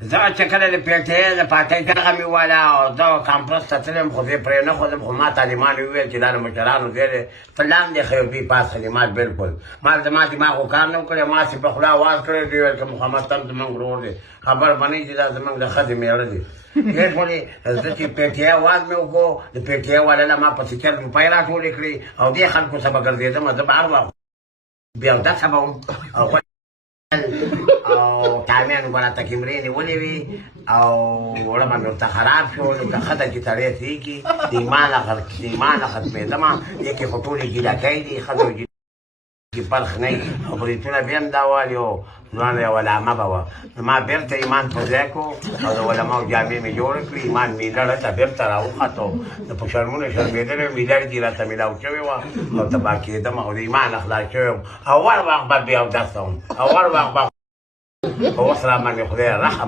زه چې کله د پیټۍ د پاټۍ دغه مې واله او زه کمپرس ته تلم خو زه پرې نه ښودم خو ما طالبانو وویل چې دا د مشرانو ځای دی ته لاندې خیوبي پاس خدمات بلکل ما زما دماغ کار نه وکړی ما چې په خوله اواز کړی دی ویل که محمد تم زموږ ورور دی خبر به نه چې دا زموږ د ښځې مېړه دی ډېر ولې زه چې پیټۍ اواز مې وکړو د پیټۍ والا نه ما پسې 4 روپۍ راټولې کړې او دې خلکو څه به ګرځېدم زه به هر وخت بیا اودسه به وم او تامیانو به راته کیمرې نیولې وي او وړه به مې ورته خراب شو لکه ښځه چې سړی سېږي د ایمانه ختمېدمه دې کې خو ټولې ګیلاکۍ دي ښځه کې فرق نه وي او بریتونه بیا هم دا والي او ځوانه یوه علامه به وه ما بېرته ایمان په ځای کړو او د علماو جامې مې جوړې کړې ایمان میلړه ته بېرته راوختو د په شرمونه شرمېدلی میلړ دې راته میلاو شوې وه او تباه کېدم او د ایمان اخلاص شوی وم اول وخت به بیا اودس وم اول وخت به اوس را باندې خدای رحم